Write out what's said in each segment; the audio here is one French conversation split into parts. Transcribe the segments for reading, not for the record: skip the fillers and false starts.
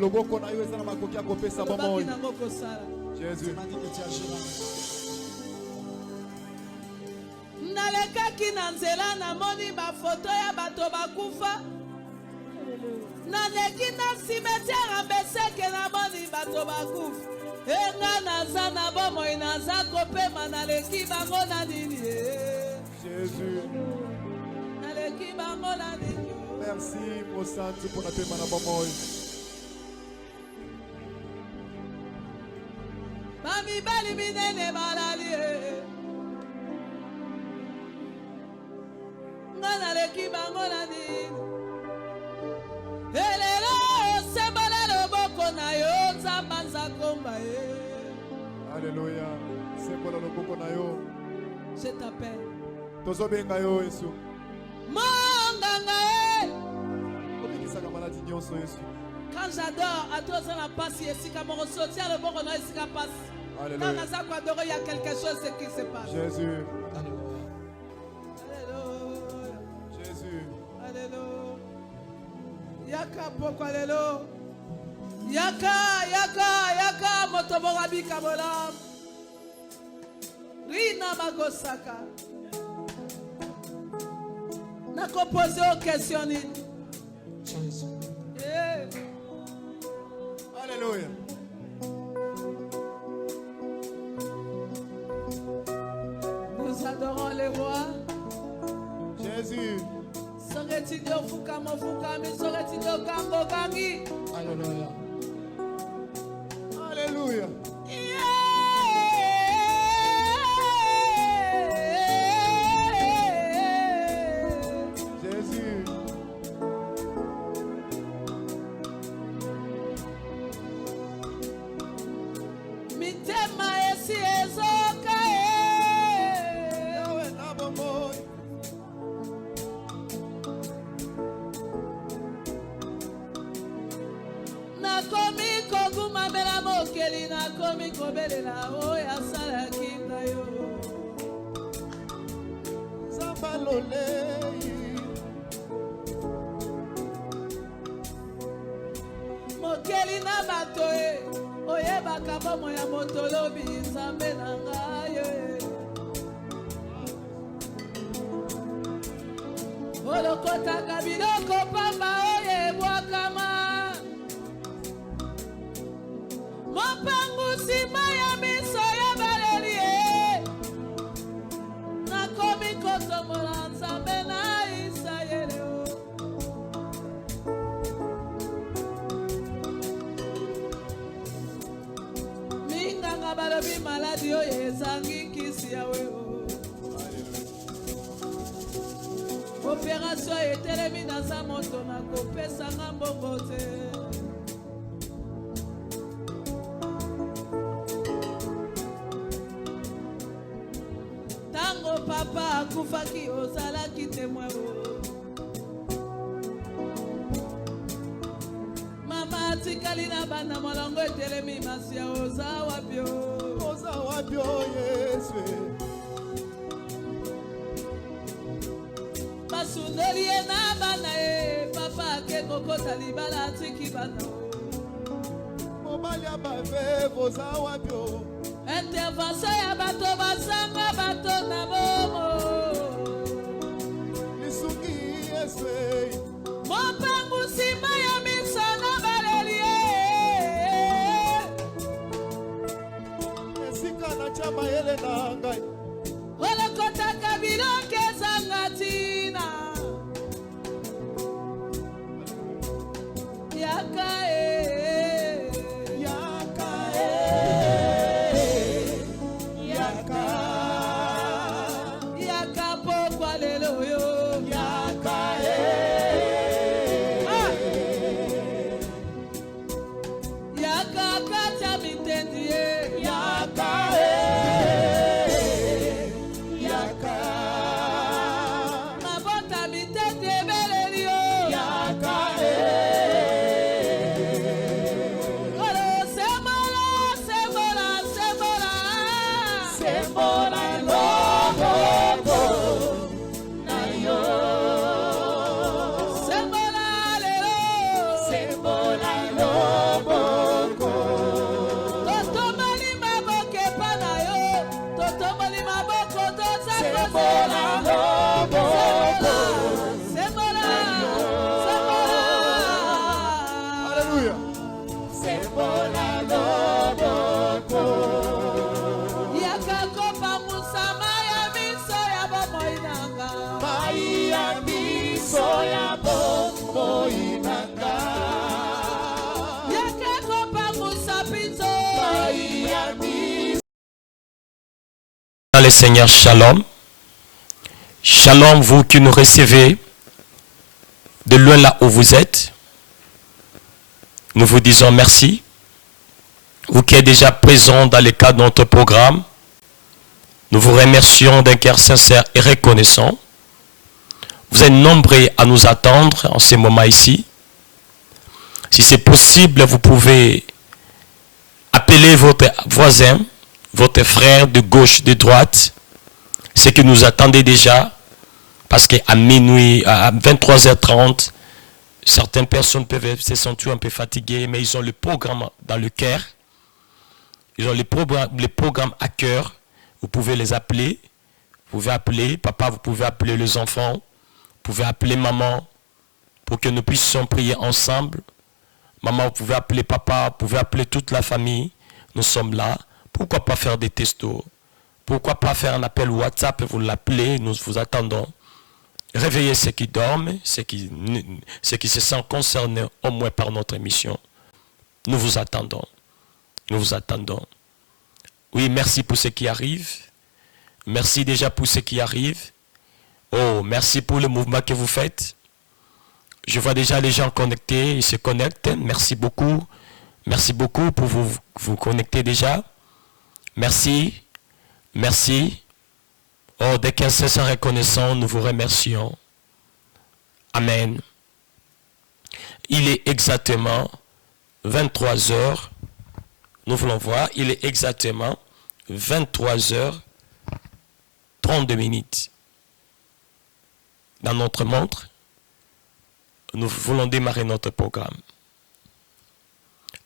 loboko na yo ezana makoki ya kopesa bomoi. Jésus. Nalekaki na nzela namoni bafoto ya bato bakufa. Naleki na cimetière Mbeseke namoni bato bakufa. Enga naza na bomoi naza kopema naleki bango na nini. Jésus. Naleki bango na nini. Merci Mosantu pour la pema na bomoi. Mami bali minene balali. Ngana leki bango na nini. Elelo sembala loboko na yo nzambanza komba ye. Alléluia. Sembala loboko na yo. Je t'appelle. Tozo benga yo Yesu. Monganga e. Obikisa ka maladi nyonso Yesu. Quand j'adore, à toi ça n'a pas si ici comme on sortit le bon on a ici passe. Quand on a quoi il y a quelque chose qui se passe. Jésus. Alléluia. Jésus. Alléluia. Yaka poko alléluia. Yaka motoborabi kabolam. Rina magosaka. Na composé aux questions. Jésus. Yeah. Alléluia. Nous adorons les rois. Jésus. Serait-il de Fukamo Fukami, serait-il de Gango Gangi? Alléluia. Alléluia. Jésus. Mitema esi ezoka Yawe na bomoi. nakomi kogumamela mokeli nakomi kobelela oyo asalaki na yo Zamba lolei. mokeli na bato oyebaka bomo ya moto lobi nzambe na ngai olokotaka biloko pamba oyo ebwakama mopangu nsima ya miso ya baleli nakomi kotombola nzambe na Isayele minganga balobi maladi oyo ezangi kisi yawe opération etelemi naza moto nakopesanga mbongo te tango papa akufaki ozalaki témoin mama atikali na bana molongo etelemi masia oza wapi Yesu. basundeli ye na bana ye papa ake kokota libala atiki bana Mobali ya bave boza wapi o. intervention ya bato basanga bato na bomo Lisuki Yesu. mopangu nsima ya miso na baleli Esika na chama yele na ngai. olokotaka biloko ezanga ntina yaka yaka pokwa lelo yo yaka kata mitendi ye mabota mitendi ebeleli yo le Seigneur, shalom. Shalom, vous qui nous recevez de loin là où vous êtes. Nous vous disons merci. Vous qui êtes déjà présents dans le cadre de notre programme, nous vous remercions d'un cœur sincère et reconnaissant. Vous êtes nombreux à nous attendre en ce moment ici. Si c'est possible, vous pouvez appeler votre voisin, votre frère de gauche, de droite, ceux qui nous attendaient déjà, parce qu'à minuit, à 23h30, certaines personnes peuvent se sentir un peu fatiguées, mais ils ont le programme dans le cœur. Ils ont les programmes à cœur. Vous pouvez les appeler. Vous pouvez appeler papa, vous pouvez appeler les enfants. Vous pouvez appeler maman pour que nous puissions prier ensemble. Maman, vous pouvez appeler papa, vous pouvez appeler toute la famille. Nous sommes là. Pourquoi pas faire des textos? Pourquoi pas faire un appel WhatsApp et vous l'appelez? Nous vous attendons. Réveillez ceux qui dorment, ceux qui se sentent concernés au moins par notre émission. Nous vous attendons. Nous vous attendons. Oui, merci pour ceux qui arrivent. Merci déjà pour ceux qui arrivent. Oh, merci pour le mouvement que vous faites. Je vois déjà les gens connectés, ils se connectent. Merci beaucoup. Merci beaucoup pour vous connecter déjà. Merci. Merci. Oh, dès qu'un cesse reconnaissant, nous vous remercions. Amen. Il est exactement 23h. Nous voulons voir, il est exactement 23h32 minutes. Dans notre montre, nous voulons démarrer notre programme.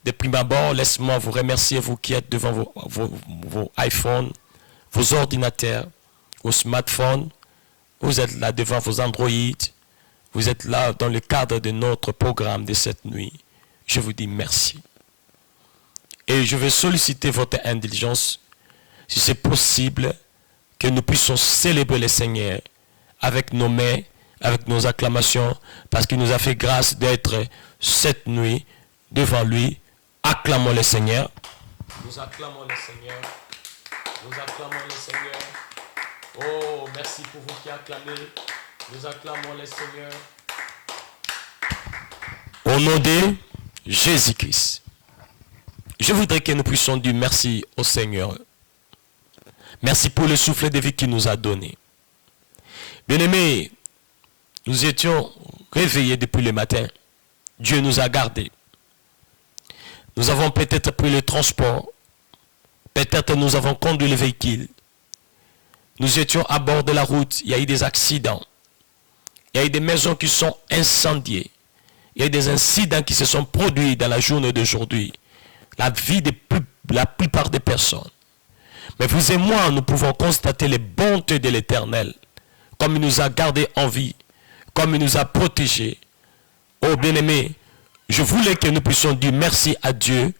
De prime abord, laisse-moi vous remercier, vous qui êtes devant vos iPhones, vos ordinateurs, vos smartphones. Vous êtes là devant vos Android. Vous êtes là dans le cadre de notre programme de cette nuit. Je vous dis merci. Et je vais solliciter votre indulgence, si c'est possible, que nous puissions célébrer le Seigneur avec nos mains, avec nos acclamations, parce qu'il nous a fait grâce d'être cette nuit devant lui. Acclamons le Seigneur. Nous acclamons le Seigneur. Nous acclamons le Seigneur. Oh, merci pour vous qui acclamez. Nous acclamons le Seigneur. Au nom de Jésus-Christ. Je voudrais que nous puissions dire merci au Seigneur. Merci pour le souffle de vie qu'il nous a donné. Bien-aimés, nous étions réveillés depuis le matin. Dieu nous a gardés. Nous avons peut-être pris le transport. Peut-être nous avons conduit le véhicule. Nous étions à bord de la route. Il y a eu des accidents. Il y a eu des maisons qui sont incendiées. Il y a eu des incidents qui se sont produits dans la journée d'aujourd'hui. La vie de la plupart des personnes. Mais vous et moi, nous pouvons constater les bontés de l'Éternel. Comme il nous a gardés en vie. Comme il nous a protégés. Oh bien-aimés, je voulais que nous puissions dire merci à Dieu.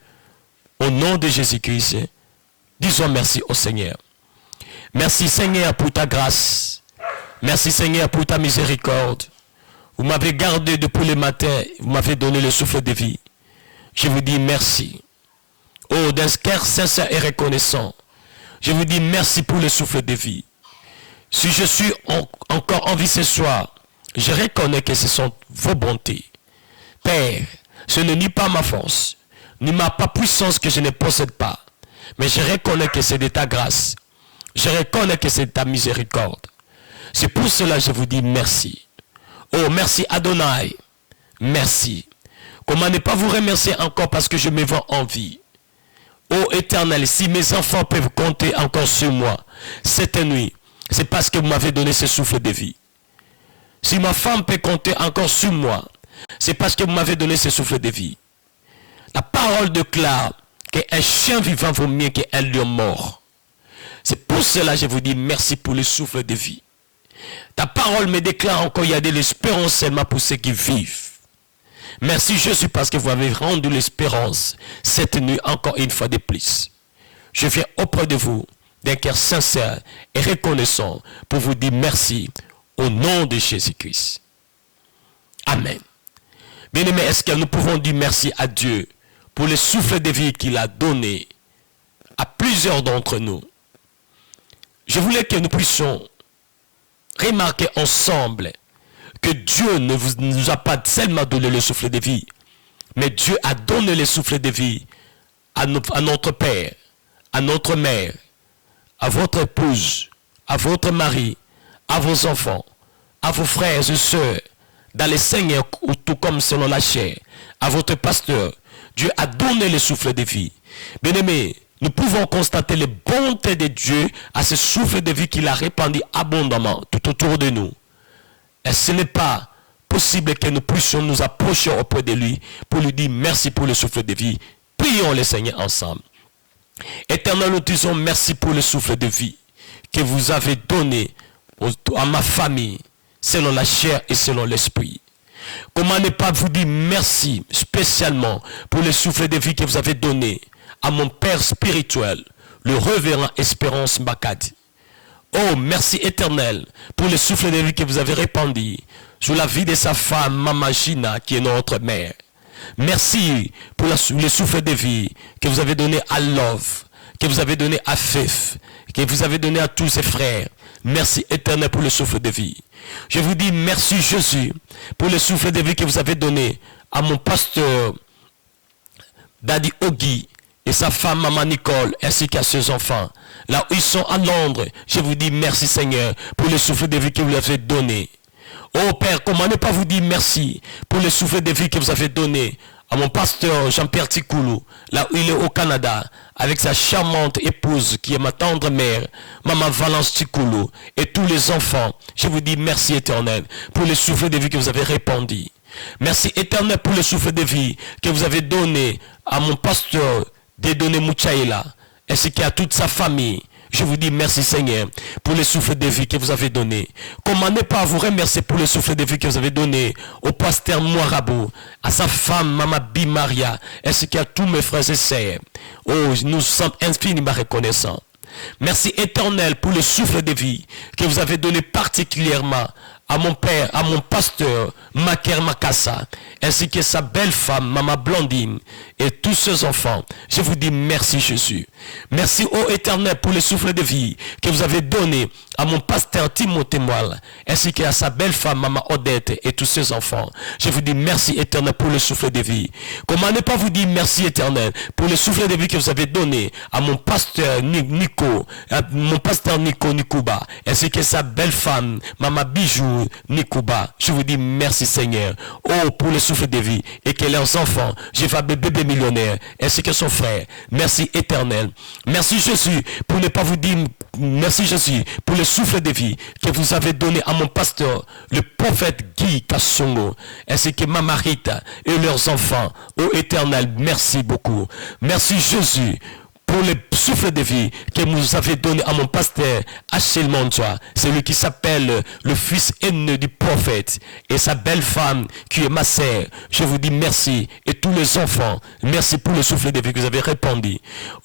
Au nom de Jésus-Christ. Disons merci au Seigneur. Merci Seigneur pour ta grâce. Merci Seigneur pour ta miséricorde. Vous m'avez gardé depuis le matin. Vous m'avez donné le souffle de vie. Je vous dis merci. Oh, d'un cœur sincère et reconnaissant. Je vous dis merci pour le souffle de vie. Si je suis encore en vie ce soir, je reconnais que ce sont vos bontés. Père, ce n'est ni pas ma force, ni ma puissance que je ne possède pas. Mais je reconnais que c'est de ta grâce. Je reconnais que c'est de ta miséricorde. C'est pour cela que je vous dis merci. Oh, merci Adonai. Merci. Comment ne pas vous remercier encore parce que je me vois en vie. Oh Éternel, si mes enfants peuvent compter encore sur moi cette nuit, c'est parce que vous m'avez donné ce souffle de vie. Si ma femme peut compter encore sur moi, c'est parce que vous m'avez donné ce souffle de vie. La parole déclare qu'un chien vivant vaut mieux qu'un lion mort. C'est pour cela que je vous dis merci pour le souffle de vie. Ta parole me déclare encore qu'il y a de l'espérance seulement pour ceux qui vivent. Merci Jésus parce que vous avez rendu l'espérance cette nuit encore une fois de plus. Je viens auprès de vous d'un cœur sincère et reconnaissant pour vous dire merci au nom de Jésus-Christ. Amen. Bien-aimés, est-ce que nous pouvons dire merci à Dieu pour le souffle de vie qu'il a donné à plusieurs d'entre nous? je voulais que nous puissions remarquer ensemble que Dieu ne nous a pas seulement donné le souffle de vie, mais Dieu a donné le souffle de vie à notre père, à notre mère, à votre épouse, à votre mari, à vos enfants, à vos frères et sœurs, dans les Seigneurs, tout comme selon la chair, à votre pasteur. Dieu a donné le souffle de vie. Bien-aimés, nous pouvons constater les bontés de Dieu à ce souffle de vie qu'il a répandu abondamment tout autour de nous. Et ce n'est pas possible que nous puissions nous approcher auprès de lui pour lui dire merci pour le souffle de vie. Prions le Seigneur ensemble. Éternel, nous disons merci pour le souffle de vie que vous avez donné à ma famille, selon la chair et selon l'esprit. Comment ne pas vous dire merci spécialement pour le souffle de vie que vous avez donné à mon père spirituel, le révérend Espérance Mbakadi. Oh, merci éternel pour le souffle de vie que vous avez répandu sur la vie de sa femme, Mama Gina, qui est notre mère. Merci pour le souffle de vie que vous avez donné à Love, que vous avez donné à Fef, que vous avez donné à tous ses frères. Merci éternel pour le souffle de vie. Je vous dis merci Jésus pour le souffle de vie que vous avez donné à mon pasteur Daddy Ogi et sa femme Maman Nicole ainsi qu'à ses enfants. Là où ils sont à Londres, je vous dis merci Seigneur pour le souffle de vie que vous avez donné. Oh Père, comment ne pas vous dire merci pour le souffle de vie que vous avez donné à mon pasteur Jean-Pierre Tikoulou, là où il est au Canada, avec sa charmante épouse qui est ma tendre mère, Maman Valence Tikoulou, et tous les enfants. Je vous dis merci éternel pour le souffle de vie que vous avez répandu. Merci éternel pour le souffle de vie que vous avez donné à mon pasteur Dédoné Mouchaïla, ainsi qu'à toute sa famille. Je vous dis merci Seigneur pour le souffle de vie que vous avez donné. Comment ne pas vous remercier pour le souffle de vie que vous avez donné au pasteur Moirabou, à sa femme Mama Bimaria, ainsi qu'à tous mes frères et sœurs. Oh, nous sommes infiniment reconnaissants. Merci éternel pour le souffle de vie que vous avez donné particulièrement à mon père, à mon pasteur Maker Makassa, ainsi que sa belle femme Mama Blandine et tous ses enfants. Je vous dis merci Jésus. Merci ô éternel pour le souffle de vie que vous avez donné à mon pasteur Timothée Moile, ainsi qu'à sa belle femme Mama Odette et tous ses enfants. Je vous dis merci éternel pour le souffle de vie. Comment ne pas vous dire merci éternel pour le souffle de vie que vous avez donné à mon pasteur Nico, à mon pasteur Nico Nikuba, ainsi que sa belle femme Mama Bijou Nikuba. Je vous dis merci Seigneur. Oh, pour le souffle de vie et que leurs enfants, j'ai fait bébé millionnaire, ainsi que son frère. Merci éternel. Merci Jésus pour ne pas vous dire merci Jésus pour le souffle de vie que vous avez donné à mon pasteur, le prophète Guy Kassongo, ainsi que Mama Rita et leurs enfants. Oh éternel, merci beaucoup. Merci Jésus pour le souffle de vie que vous avez donné à mon pasteur Achille Montois, celui qui s'appelle le fils aîné du prophète, et sa belle femme qui est ma sœur. Je vous dis merci, et tous les enfants, merci pour le souffle de vie que vous avez répandu.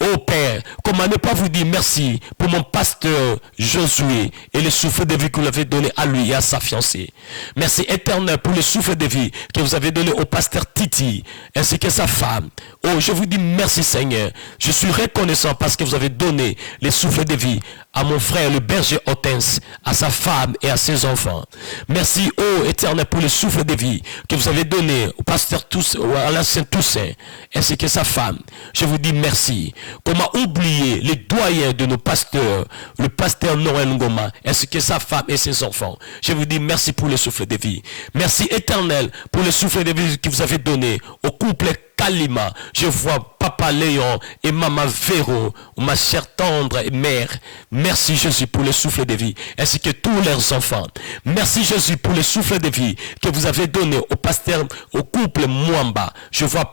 Oh Père, comment ne pas vous dire merci pour mon pasteur Josué et le souffle de vie que vous avez donné à lui et à sa fiancée. Merci éternel pour le souffle de vie que vous avez donné au pasteur Titi ainsi que sa femme. Oh, je vous dis merci Seigneur. Je suis reconnaissant parce que vous avez donné les souffles de vie à mon frère le berger Hortense, à sa femme et à ses enfants. Merci, oh éternel, pour le souffle de vie que vous avez donné au pasteur Toussaint, à l'ancien Toussaint, ainsi que sa femme. Je vous dis merci. Comment oublier les doyens de nos pasteurs, le pasteur Noël Ngoma, ainsi que sa femme et ses enfants. Je vous dis merci pour le souffle de vie. Merci éternel pour le souffle de vie que vous avez donné au couple Kalima. Je vois Papa Léon et Maman Véro, ma chère tendre mère. Merci Jésus pour le souffle de vie, ainsi que tous leurs enfants. Merci Jésus pour le souffle de vie que vous avez donné au pasteur, au couple Mwamba. Je vois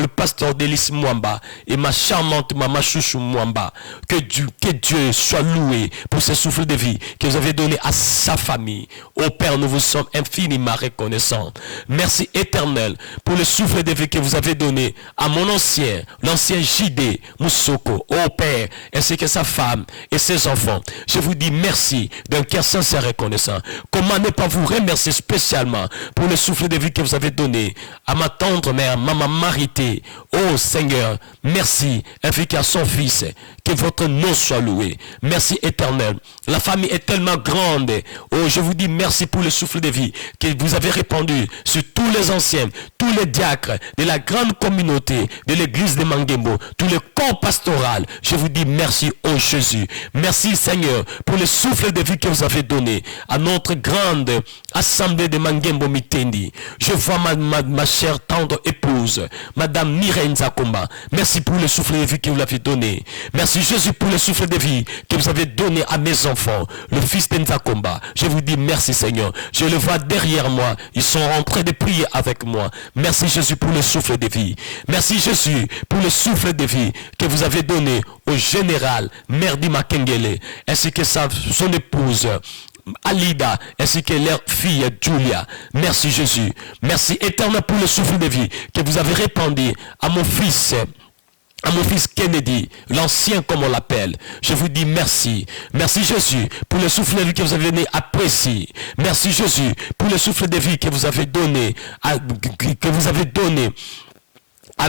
le pasteur Délice Mwamba et ma charmante Maman Chouchou Mwamba. Que Dieu soit loué pour ce souffle de vie que vous avez donné à sa famille. Ô Père, nous vous sommes infiniment reconnaissants. Merci éternel pour le souffle de vie que vous avez donné donné à mon l'ancien JD Moussoko, au Père, ainsi que sa femme et ses enfants. Je vous dis merci d'un cœur sincère et reconnaissant. Comment ne pas vous remercier spécialement pour le souffle de vie que vous avez donné à ma tendre mère, maman Marité. Oh Seigneur, merci, ainsi qu'à son fils, que votre nom soit loué. Merci éternel. La famille est tellement grande. Oh, je vous dis merci pour le souffle de vie que vous avez répandu sur tous les anciens, tous les diacres de la grande communauté de l'église de Mangembo, tous les corps pastoral. Je vous dis merci, oh Jésus. Merci Seigneur pour le souffle de vie que vous avez donné à notre grande assemblée de Mangembo Mitendi. Je vois ma chère tendre épouse, Madame Mireille Nzakomba. Merci pour le souffle de vie que vous l'avez donné. Merci Jésus pour le souffle de vie que vous avez donné à mes enfants, le fils de Nzakomba. Je vous dis merci Seigneur. Je le vois derrière moi. Ils sont en train de prier avec moi. Merci Jésus pour le souffle de vie. Merci Jésus pour le souffle de vie que vous avez donné au général Merdi Makengele ainsi que son épouse Alida, ainsi que leur fille Julia. Merci Jésus. Merci éternel pour le souffle de vie que vous avez répandu à mon fils Kennedy, l'ancien comme on l'appelle. Je vous dis merci. Merci Jésus pour le souffle de vie que vous avez donné à Précis. Merci Jésus pour le souffle de vie que vous avez donné à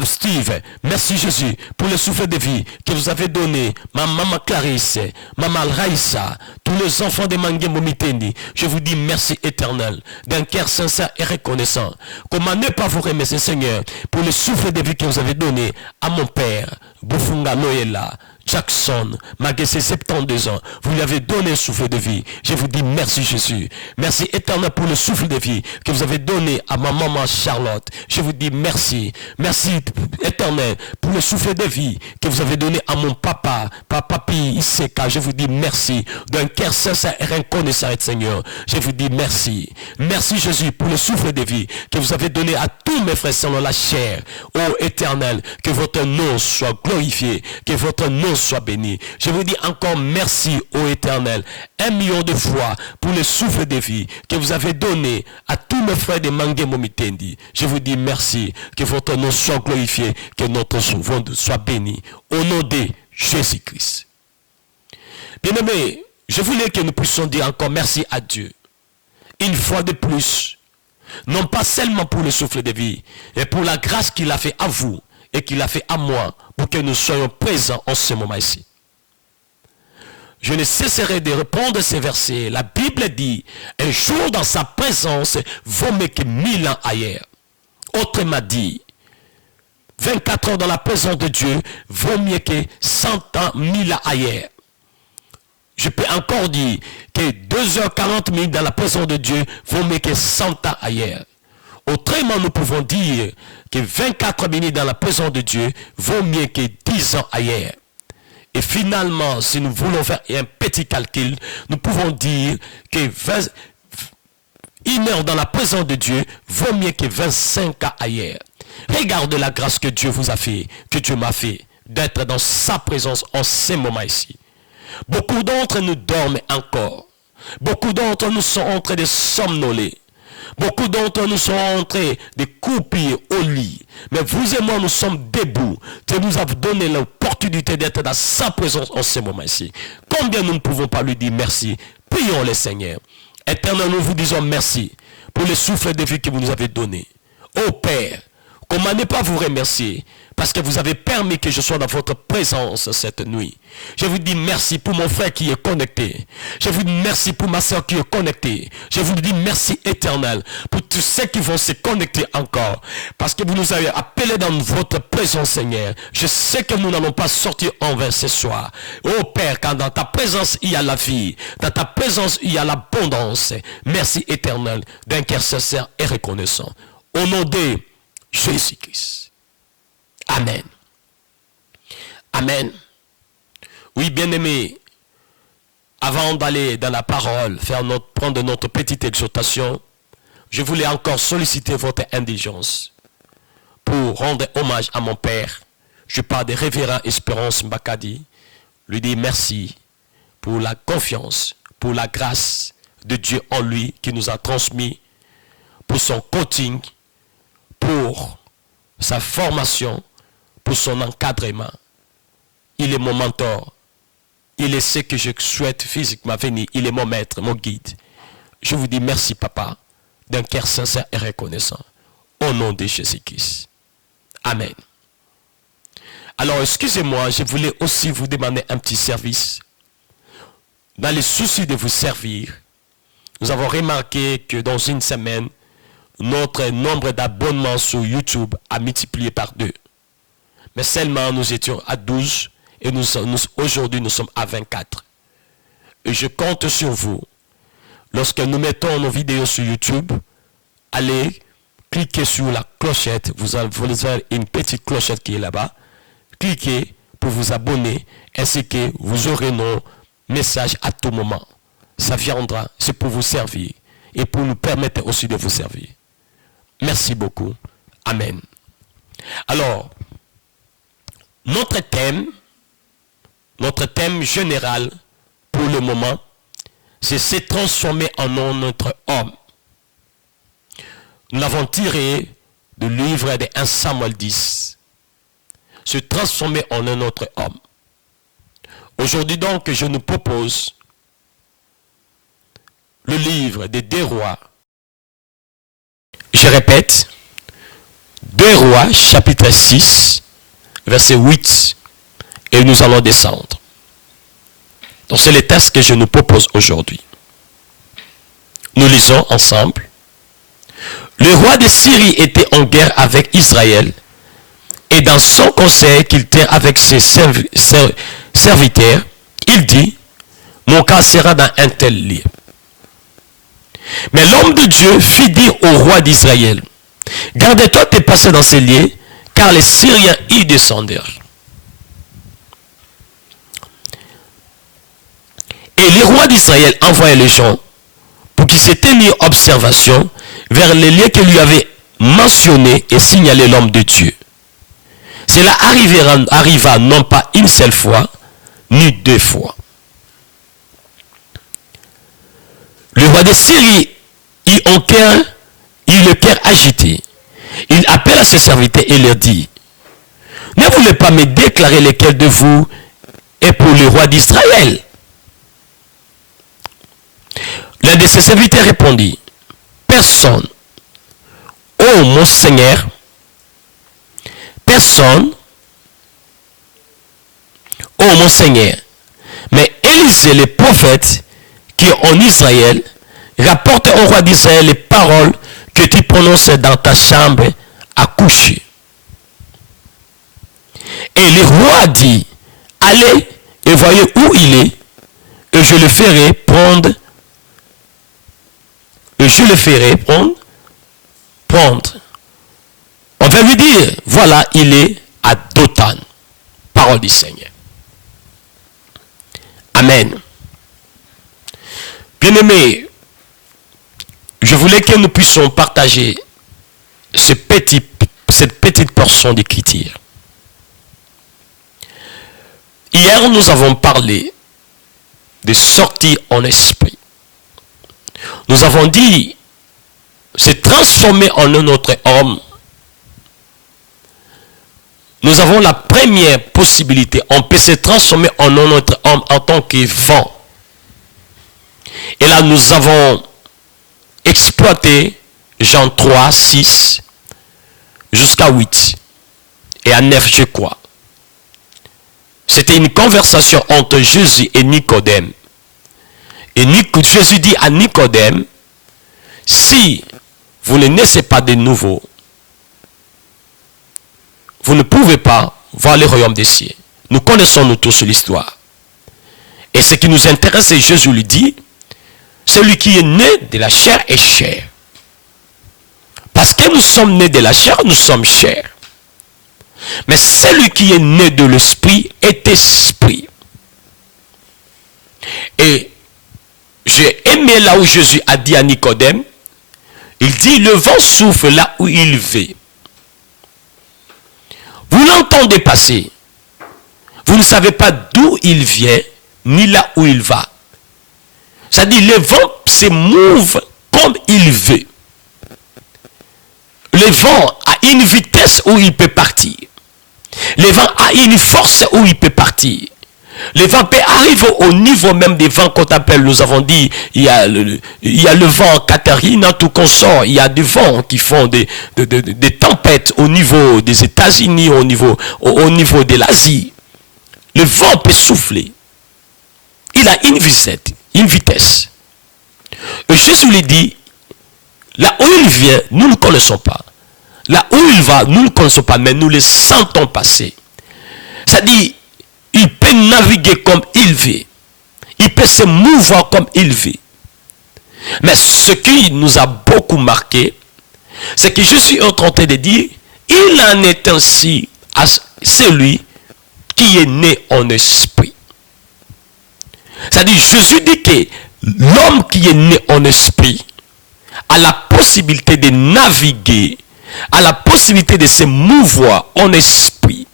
Steve. Merci Jésus pour le souffle de vie que vous avez donné ma maman Clarisse, maman Raïssa, tous les enfants de Mangembo Mitendi. Je vous dis merci éternel d'un cœur sincère et reconnaissant. Comment ne pas vous remercier Seigneur pour le souffle de vie que vous avez donné à mon père Boufunga Loyela Jackson, malgré ses 72 ans, vous lui avez donné un souffle de vie. Je vous dis merci Jésus. Merci éternel pour le souffle de vie que vous avez donné à ma maman Charlotte. Je vous dis merci. Merci éternel pour le souffle de vie que vous avez donné à mon papa, papi Iseka. Je vous dis merci d'un cœur sincère et reconnaissant Seigneur. Je vous dis merci. Merci Jésus pour le souffle de vie que vous avez donné à tous mes frères selon la chair. Ô éternel, que votre nom soit glorifié, que votre nom soit béni. Je vous dis encore merci ô éternel 1 million de fois pour le souffle de vie que vous avez donné à tous mes frères de Mangembo Mitendi. Je vous dis merci, que votre nom soit glorifié, que notre souffle soit béni au nom de Jésus-Christ. Bien-aimés, je voulais que nous puissions dire encore merci à Dieu une fois de plus, non pas seulement pour le souffle de vie, mais pour la grâce qu'il a fait à vous et qu'il a fait à moi pour que nous soyons présents en ce moment ici. Je ne cesserai de répondre ces versets. La Bible dit, un jour dans sa présence vaut mieux que 1000 ans ailleurs. Autrement dit, 24 heures dans la présence de Dieu vaut mieux que 100 ans, 1000 ans ailleurs. Je peux encore dire que 2h40 minutes dans la présence de Dieu vaut mieux que 100 ans ailleurs. Autrement, nous pouvons dire que 24 minutes dans la présence de Dieu vaut mieux que 10 ans ailleurs. Et finalement, si nous voulons faire un petit calcul, nous pouvons dire que 1 heure dans la présence de Dieu vaut mieux que 25 ans ailleurs. Regardez la grâce que Dieu vous a fait, que Dieu m'a fait, d'être dans sa présence en ces moments ici. Beaucoup d'entre nous dorment encore. Beaucoup d'entre nous sont en train de somnoler. Beaucoup d'entre nous sont en train de couper au lit. Mais vous et moi, nous sommes debout. Dieu nous a donné l'opportunité d'être dans sa présence en ce moment ici. Combien nous ne pouvons pas lui dire merci? Prions le Seigneur. Éternel, nous vous disons merci pour le souffle de vie que vous nous avez donné. Ô Père, comment ne pas vous remercier? Parce que vous avez permis que je sois dans votre présence cette nuit. Je vous dis merci pour mon frère qui est connecté. Je vous dis merci pour ma soeur qui est connectée. Je vous dis merci éternel pour tous ceux qui vont se connecter encore. Parce que vous nous avez appelés dans votre présence, Seigneur. Je sais que nous n'allons pas sortir en vain ce soir. Oh Père, quand dans ta présence il y a la vie, dans ta présence il y a l'abondance. Merci éternel d'un cœur sincère et reconnaissant. Au nom de Jésus-Christ. Amen. Amen. Oui, bien-aimés, avant d'aller dans la parole, prendre notre petite exhortation, je voulais encore solliciter votre indulgence pour rendre hommage à mon père. Je parle de révérend Espérance Mbakadi. Lui dire merci pour la confiance, pour la grâce de Dieu en lui qui nous a transmis, pour son coaching, pour sa formation, pour son encadrement. Il est mon mentor. Il est ce que je souhaite physiquement venir. Il est mon maître, mon guide. Je vous dis merci, papa, d'un cœur sincère et reconnaissant. Au nom de Jésus-Christ. Amen. Alors, excusez-moi, je voulais aussi vous demander un petit service. Dans les soucis de vous servir, nous avons remarqué que dans une semaine, notre nombre d'abonnements sur YouTube a multiplié par 2. Mais seulement nous étions à 12 et aujourd'hui nous sommes à 24. Et je compte sur vous. Lorsque nous mettons nos vidéos sur YouTube, allez cliquez sur la clochette. Vous avez une petite clochette qui est là-bas. Cliquez pour vous abonner ainsi que vous aurez nos messages à tout moment. Ça viendra, c'est pour vous servir et pour nous permettre aussi de vous servir. Merci beaucoup. Amen. Alors, notre thème général pour le moment, c'est se transformer en un autre homme. Nous l'avons tiré du livre de 1 Samuel 10. Se transformer en un autre homme. Aujourd'hui donc, je nous propose le livre des 2 rois. Je répète, 2 rois, chapitre 6, verset 8, et nous allons descendre. Donc c'est le texte que je nous propose aujourd'hui. Nous lisons ensemble. Le roi de Syrie était en guerre avec Israël, et dans son conseil qu'il tient avec ses serviteurs, il dit, mon cas sera dans un tel lieu. Mais l'homme de Dieu fit dire au roi d'Israël, garde-toi de passer dans ces lieux, car les Syriens y descendirent. Et les rois d'Israël envoyaient les gens pour qu'ils se tiennent observation vers les lieux que lui avait mentionnés et signalé l'homme de Dieu. Cela arriva non pas une seule fois, ni 2 fois. Le roi de Syrie eut le cœur agité. Il appela ses serviteurs et leur dit, ne voulez pas me déclarer lequel de vous est pour le roi d'Israël? L'un de ses serviteurs répondit, personne. Oh mon Seigneur, personne. Oh mon Seigneur. Mais Élisée le prophète qui est en Israël rapporte au roi d'Israël les paroles que tu prononces dans ta chambre à coucher. Et le roi dit, allez et voyez où il est, et je le ferai prendre. Et je le ferai prendre. On va lui dire, voilà, il est à Dothan. Parole du Seigneur. Amen. Bien-aimés, je voulais que nous puissions partager cette petite portion d'écriture. Hier, nous avons parlé de sortir en esprit. Nous avons dit, se transformer en un autre homme. Nous avons la première possibilité. On peut se transformer en un autre homme en tant que vent. Et là, nous avons exploité Jean 3, 6, jusqu'à 8. Et à 9, je crois. C'était une conversation entre Jésus et Nicodème. Et Jésus dit à Nicodème, si vous ne naissez pas de nouveau, vous ne pouvez pas voir le royaume des cieux. Nous connaissons nous tous l'histoire. Et ce qui nous intéresse, c'est Jésus lui dit, celui qui est né de la chair est chair. Parce que nous sommes nés de la chair, nous sommes chair. Mais celui qui est né de l'esprit est esprit. Et j'ai aimé là où Jésus a dit à Nicodème, il dit, le vent souffle là où il veut. Vous l'entendez passer. Vous ne savez pas d'où il vient, ni là où il va. C'est-à-dire, le vent se mouve comme il veut. Le vent a une vitesse où il peut partir. Le vent a une force où il peut partir. Le vent peut arriver au niveau même des vents qu'on appelle, nous avons dit, il y a le vent Catarina, tout consort, il y a des vents qui font des tempêtes au niveau des États-Unis, au niveau de l'Asie. Le vent peut souffler. Il a une vitesse. Et Jésus lui dit, là où il vient, nous ne le connaissons pas. Là où il va, nous ne le connaissons pas, mais nous le sentons passer. C'est-à-dire, il peut naviguer comme il veut. Il peut se mouvoir comme il veut. Mais ce qui nous a beaucoup marqué, c'est que je suis en train de dire, il en est ainsi à celui qui est né en esprit. C'est-à-dire, Jésus dit que l'homme qui est né en esprit a la possibilité de naviguer, a la possibilité de se mouvoir en esprit.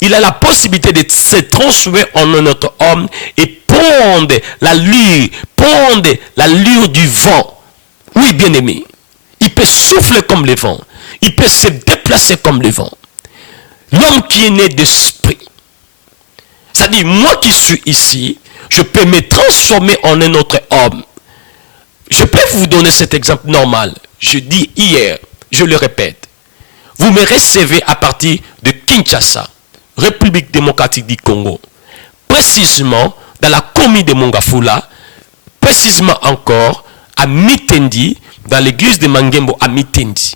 Il a la possibilité de se transformer en un autre homme et pondre l'allure du vent. Oui, bien aimé. Il peut souffler comme le vent. Il peut se déplacer comme le vent. L'homme qui est né d'esprit. C'est-à-dire, moi qui suis ici, je peux me transformer en un autre homme. Je peux vous donner cet exemple normal. Je dis hier, je le répète. Vous me recevez à partir de Kinshasa, République démocratique du Congo, précisément dans la commune de Mongafula, précisément encore à Mitendi, dans l'église de Mangembo à Mitendi.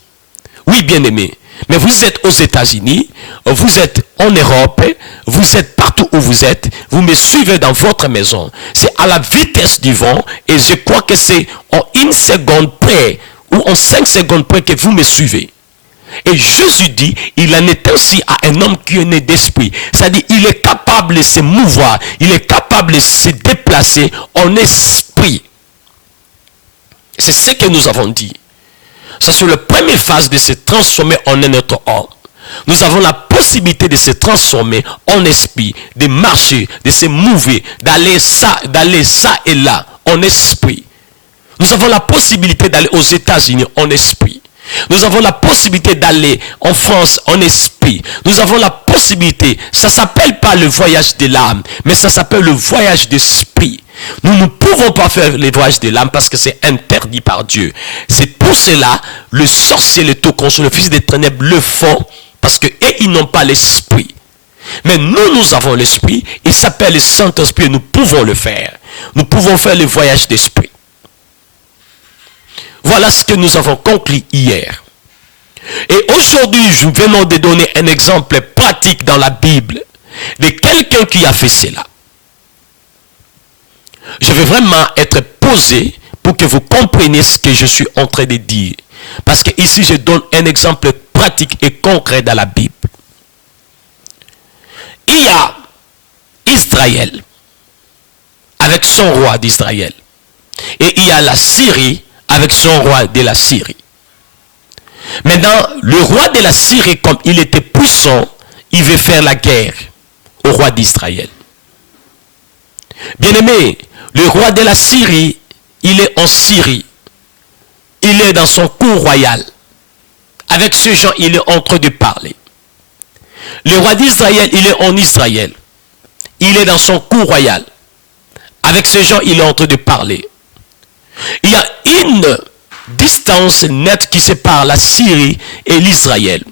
Oui, bien aimé, mais vous êtes aux États-Unis, vous êtes en Europe, vous êtes partout où vous êtes, vous me suivez dans votre maison. C'est à la vitesse du vent et je crois que c'est en 1 seconde près ou en 5 secondes près que vous me suivez. Et Jésus dit, il en est ainsi à un homme qui est né d'esprit. C'est-à-dire, il est capable de se mouvoir, il est capable de se déplacer en esprit. C'est ce que nous avons dit. Ça, c'est la première phase de se transformer en un autre homme. Nous avons la possibilité de se transformer en esprit, de marcher, de se mouver, d'aller ça et là, en esprit. Nous avons la possibilité d'aller aux États-Unis en esprit. Nous avons la possibilité d'aller en France en esprit. Nous avons la possibilité, ça ne s'appelle pas le voyage de l'âme, mais ça s'appelle le voyage d'esprit. Nous ne pouvons pas faire le voyage de l'âme parce que c'est interdit par Dieu. C'est pour cela, le sorcier, le taucon, le fils des ténèbres le font parce que ils n'ont pas l'esprit. Mais nous avons l'esprit, il s'appelle le Saint-Esprit et nous pouvons le faire. Nous pouvons faire le voyage d'esprit. Voilà ce que nous avons conclu hier. Et aujourd'hui, nous venons de donner un exemple pratique dans la Bible de quelqu'un qui a fait cela. Je vais vraiment être posé pour que vous compreniez ce que je suis en train de dire. Parce que ici, je donne un exemple pratique et concret dans la Bible. Il y a Israël avec son roi d'Israël. Et il y a la Syrie avec son roi de la Syrie. Maintenant, le roi de la Syrie, comme il était puissant, il veut faire la guerre au roi d'Israël. Bien-aimé, le roi de la Syrie, il est en Syrie. Il est dans son cour royal. Avec ce gens, il est en train de parler. Le roi d'Israël, il est en Israël. Il est dans son cour royal. Avec ce gens, il est en train de parler. Il y a une distance nette qui sépare la Syrie et l'Israël.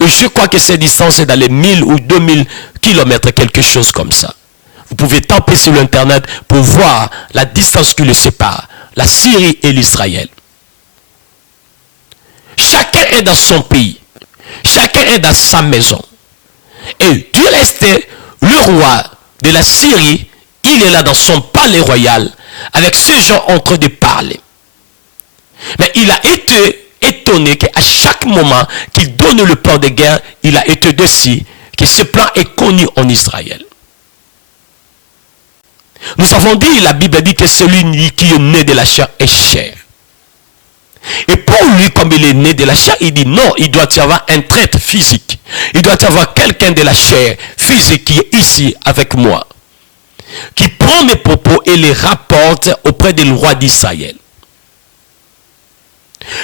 Et je crois que cette distance est dans les 1000 ou 2000 kilomètres, quelque chose comme ça. Vous pouvez taper sur l'internet pour voir la distance qui le sépare, la Syrie et l'Israël. Chacun est dans son pays. Chacun est dans sa maison. Et du reste, le roi de la Syrie, il est là dans son palais royal, avec ces gens en train de parler. Mais il a été étonné qu'à chaque moment qu'il donne le plan de guerre, il a été déçu que ce plan est connu en Israël. Nous avons dit, la Bible dit que celui qui est né de la chair est chair. Et pour lui, comme il est né de la chair, il dit non, il doit y avoir un traître physique. Il doit y avoir quelqu'un de la chair physique qui est ici avec moi, qui prend mes propos et les rapporte auprès du roi d'Israël.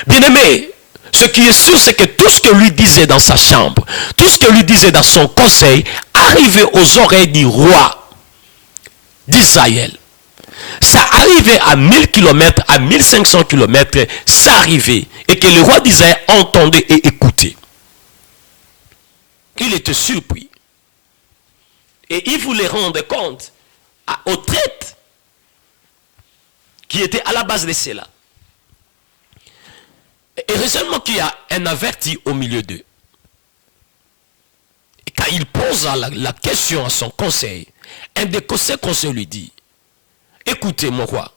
Bien-aimé, ce qui est sûr, c'est que tout ce que lui disait dans sa chambre, tout ce que lui disait dans son conseil, arrivait aux oreilles du roi d'Israël. Ça arrivait à 1000 km, à 1500 km, ça arrivait. Et que le roi d'Israël entendait et écoutait. Il était surpris. Et il voulait rendre compte aux traites qui étaient à la base de cela. Et heureusement qu'il y a un averti au milieu d'eux. Et quand il pose la question à son conseil, un des conseils lui dit, écoutez mon roi,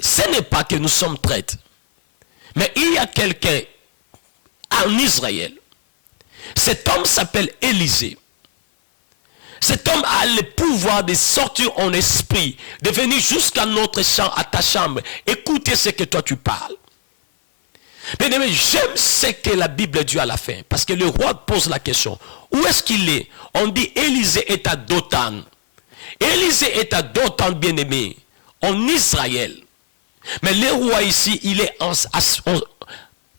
ce n'est pas que nous sommes traîtres, mais il y a quelqu'un en Israël. Cet homme s'appelle Élisée. Cet homme a le pouvoir de sortir en esprit, de venir jusqu'à notre champ, à ta chambre, écouter ce que toi tu parles. Bien-aimé, j'aime ce que la Bible dit à la fin, parce que le roi pose la question, où est-ce qu'il est? On dit Élisée est à Dothan. Élisée est à Dothan, bien-aimé, en Israël. Mais le roi ici, il est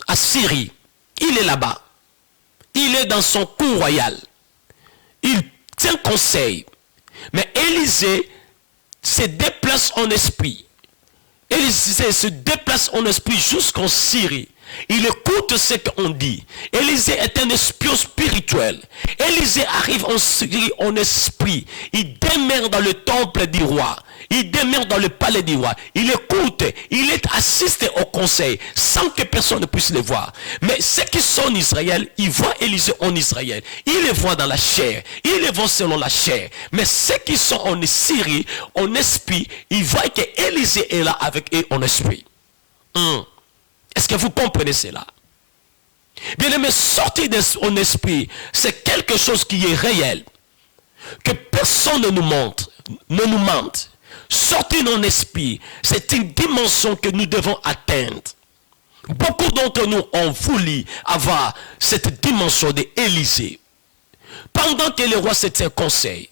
à Syrie. Il est là-bas. Il est dans son cour royal. Il tient conseil. Mais Élisée se déplace en esprit. Élisée se déplace en esprit jusqu'en Syrie. Il écoute ce qu'on dit. Élisée est un espion spirituel. Élisée arrive en Syrie en esprit. Il demeure dans le temple du roi. Il demeure dans le palais du roi. Il écoute. Il est assisté au conseil sans que personne ne puisse le voir. Mais ceux qui sont en Israël, ils voient Élisée en Israël. Ils le voient dans la chair. Ils le voient selon la chair. Mais ceux qui sont en Syrie, en esprit, ils voient que Élisée est là avec eux en esprit. Est-ce que vous comprenez cela? Bien aimé, sortir de son esprit, c'est quelque chose qui est réel. Que personne ne nous montre, ne nous mente. Sortir de son esprit, c'est une dimension que nous devons atteindre. Beaucoup d'entre nous ont voulu avoir cette dimension d'Élisée. Pendant que le roi c'était un conseil,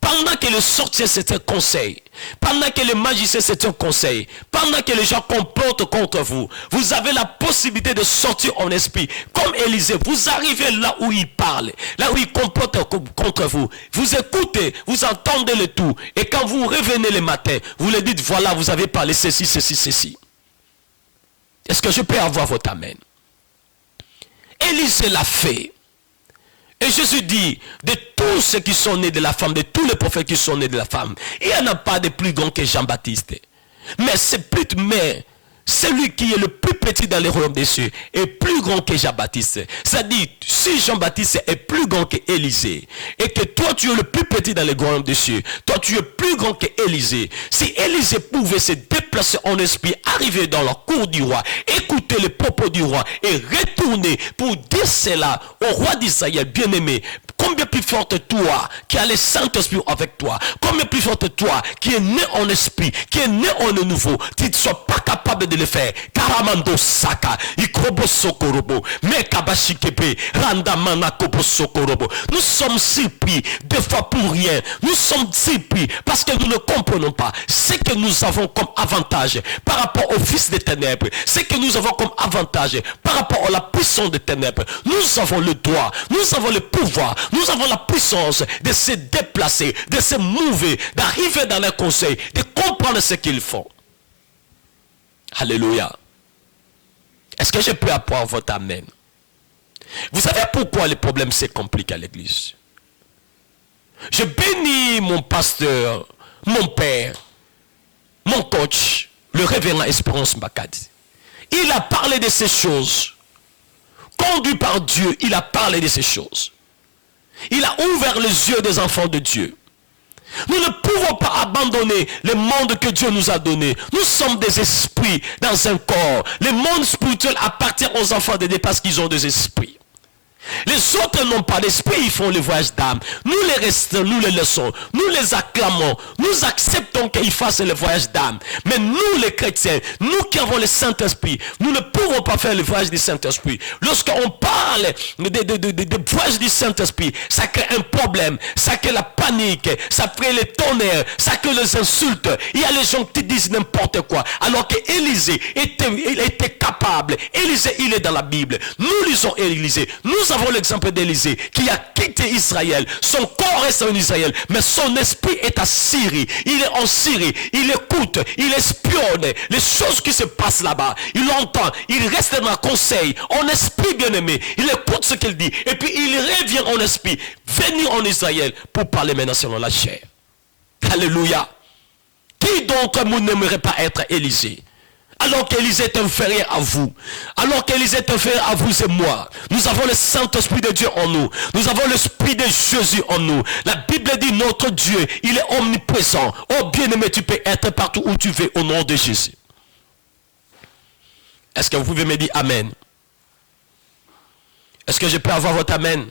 pendant que le sorcier c'était un conseil, pendant que le magicien c'est un conseil, pendant que les gens complotent contre vous, vous avez la possibilité de sortir en esprit. Comme Élisée, vous arrivez là où il parle, là où il complote contre vous. Vous écoutez, vous entendez le tout. Et quand vous revenez le matin, vous le dites, voilà, vous avez parlé ceci, ceci, ceci. Est-ce que je peux avoir votre amen? Élisée l'a fait. Et Jésus dit, de tous ceux qui sont nés de la femme, de tous les prophètes qui sont nés de la femme, il n'y en a pas de plus grand que Jean-Baptiste. Mais celui qui est le plus petit dans les royaumes des cieux est plus grand que Jean-Baptiste. C'est-à-dire, si Jean-Baptiste est plus grand que Élisée, et que toi tu es le plus petit dans les royaumes des cieux, toi tu es plus grand que Élisée. Si Élisée pouvait se déplacer en esprit, arriver dans la cour du roi, écouter les propos du roi et retourner pour dire cela au roi d'Israël, bien-aimé, combien plus forte toi qui as le Saint-Esprit avec toi, combien plus forte toi qui est né en esprit, qui est né en nouveau, tu ne sois pas capable de le faire. Karamando Saka, Ikrobo Sokorobo, Mekabashikepe, Randamana Kobo Sokorobo. Nous sommes surpris, des fois pour rien. Nous sommes surpris parce que nous ne comprenons pas ce que nous avons comme avantage par rapport au fils des ténèbres, ce que nous avons comme avantage par rapport à la puissance des ténèbres. Nous avons le droit, nous avons le pouvoir, nous avons la puissance de se déplacer, de se mouver, d'arriver dans leur conseil, de comprendre ce qu'ils font. Alléluia. Est-ce que je peux avoir votre amen? Vous savez pourquoi les problèmes se compliquent à l'église? Je bénis mon pasteur, mon père, mon coach, le révérend Espérance Mbakadi. Il a parlé de ces choses. Conduit par Dieu, il a parlé de ces choses. Il a ouvert les yeux des enfants de Dieu. Nous ne pouvons pas abandonner le monde que Dieu nous a donné. Nous sommes des esprits dans un corps. Le monde spirituel appartient aux enfants de Dieu parce qu'ils ont des esprits. Les autres n'ont pas d'esprit, ils font le voyage d'âme. Nous les restons, nous les laissons, nous les acclamons, nous acceptons qu'ils fassent le voyage d'âme. Mais nous les chrétiens, nous qui avons le Saint-Esprit, nous ne pouvons pas faire le voyage du Saint-Esprit. Lorsqu'on parle de voyage du Saint-Esprit, ça crée un problème, ça crée la panique, ça crée les tonnerres, ça crée les insultes. Il y a les gens qui disent n'importe quoi. Alors qu'Élisée était capable. Élisée, il est dans la Bible. Nous lisons Élisée. Nous avons l'exemple d'Élisée qui a quitté Israël. Son corps reste en Israël, mais son esprit est à Syrie. Il est en Syrie. Il écoute, il espionne les choses qui se passent là-bas. Il entend, il reste dans le conseil. En esprit bien-aimé, il écoute ce qu'il dit. Et puis il revient en esprit, venir en Israël pour parler maintenant selon la chair. Alléluia. Qui d'entre vous n'aimerait pas être Élisée? Alors qu'Élisée est inférieur à vous. Alors qu'Élisée est inférieur à vous et moi. Nous avons le Saint-Esprit de Dieu en nous. Nous avons l'Esprit de Jésus en nous. La Bible dit notre Dieu, il est omniprésent. Oh bien-aimé, tu peux être partout où tu veux au nom de Jésus. Est-ce que vous pouvez me dire Amen? Est-ce que je peux avoir votre Amen?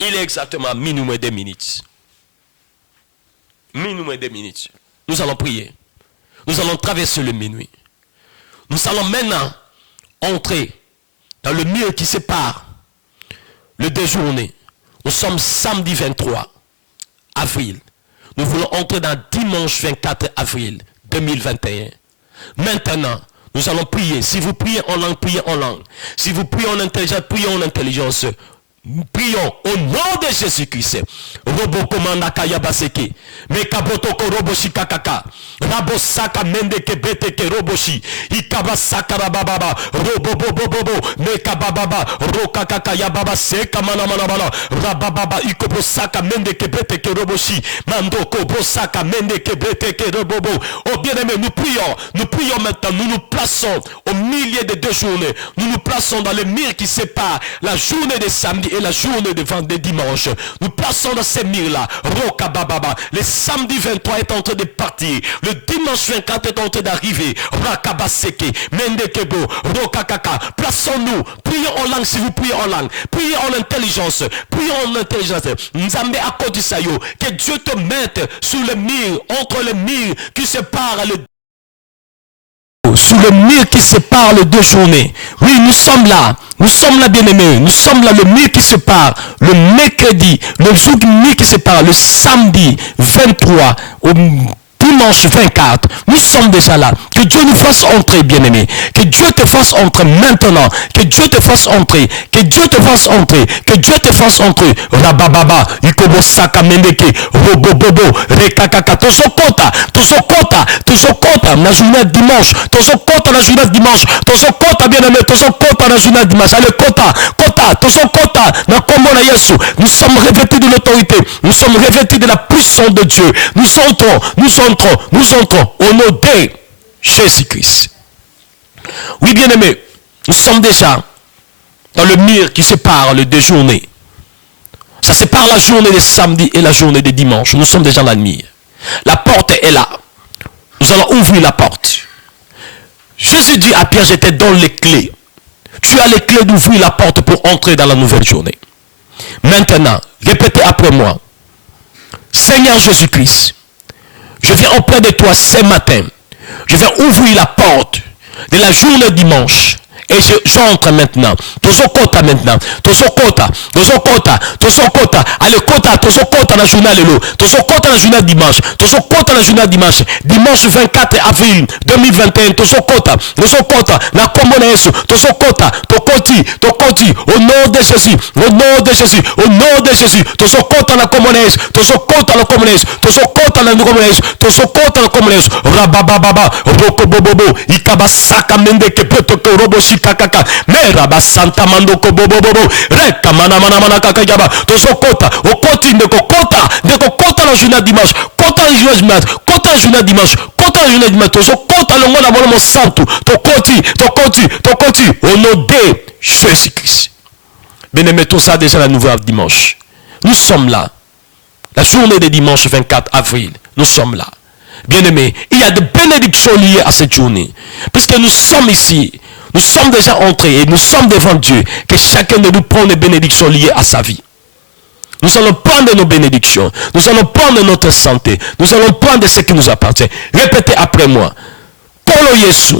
Il est exactement minuit 2 minutes. Minuit 2 minutes. Nous allons prier. Nous allons traverser le minuit. Nous allons maintenant entrer dans le mur qui sépare le déjeuner. Nous sommes samedi 23 avril. Nous voulons entrer dans dimanche 24 avril 2021. Maintenant, nous allons prier. Si vous priez en langue, priez en langue. Si vous priez en intelligence, priez en intelligence. Prions au nom de Jésus-Christ. Robo komanda kaya baseke. Mekabotoko roboshi kakaka. Rabosaka mende kebete ke roboshi. Ikabasaka rababa. Robo bobo bobo. Mekababa. Rokakaka yababa seka mana mana mana. Rababa ikobosaka mende kebete ke roboshi. Mandoko bosaka mende kebete ke robobo. Oh bien-aimé, nous prions maintenant. Nous nous plaçons au milieu des 2 journées. Nous nous plaçons dans le mur qui sépare la journée de samedi et la journée de dimanche. Nous passons dans ces murs-là. Roka bababa. Le samedi 23 est en train de partir. Le dimanche 24 est en train d'arriver. Rakabaseke. Mendekebo. Roka kaka. Plaçons-nous. Prions en langue si vous priez en langue. Priez en intelligence. Prions en intelligence. Nzambe akotisayo. Que Dieu te mette sous le mur. Entre le mur qui sépare le sous le mur qui sépare les 2 journées. Oui, nous sommes là bien-aimés. Nous sommes là, le mur qui sépare le mercredi, le jour du mur qui sépare le samedi 23 au dimanche 24. Nous sommes déjà là. Que Dieu nous fasse entrer, bien-aimés. Que Dieu te fasse entrer maintenant. Que Dieu te fasse entrer. Que Dieu te fasse entrer. Que Dieu te fasse entrer. Rabababa, ikobo saka mendeke, robobobo, rekakaka, tozokota, na journée dimanche, tozokota na journée dimanche, tozokota bien-aimé, tozokota na journée dimanche. Allez, kota, tozokota, na kombo na Yesu. Nous sommes revêtus de l'autorité. Nous sommes revêtus de la puissance de Dieu. Nous entrons au nom de Jésus-Christ. Oui, bien-aimés, nous sommes déjà dans le mur qui sépare les 2 journées. Ça sépare la journée de samedi et la journée de dimanche. Nous sommes déjà dans le mur. La porte est là. Nous allons ouvrir la porte. Jésus dit à Pierre, je te donne les clés. Tu as les clés d'ouvrir la porte pour entrer dans la nouvelle journée. Maintenant, répétez après moi. Seigneur Jésus-Christ, je viens auprès de toi ce matin. Je vais ouvrir la porte de la journée dimanche. Et j'entre maintenant. Tozokota maintenant. Tozokota. Allez, kota. Tozokota la journée lelo. Tozokota la journée dimanche. Tozokota la journée dimanche. Dimanche 24 avril 2021. Tozokota. Na kombo na Yesu. Tozokota. Tokoti. Au nom de Jésus. Tozokota na kombo na Yesu. Tozokota na kombo na Yesu. Rabababa. Rokobobobo. Ikabasaka mende kepeto roboshi kakaka mera basanta mandoko bobobobo reka mana kakayaba tozokota okoti ndeko kota la journée dimanche kota la journée dimanche tozokota longo na bono santu tokoti au nom de Jésus-Christ. Bien-aimé, tout ça déjà la nouvelle dimanche. Nous sommes là. La journée de dimanche 24 avril, nous sommes là. Bien-aimé, il y a des bénédictions liées à cette journée. Puisque nous sommes ici, Nous sommes déjà entrés et nous sommes devant Dieu. Que chacun de nous prenne des bénédictions liées à sa vie. Nous allons prendre nos bénédictions. Nous allons prendre notre santé. Nous allons prendre ce qui nous appartient. Répétez après moi. Kolo Yesu.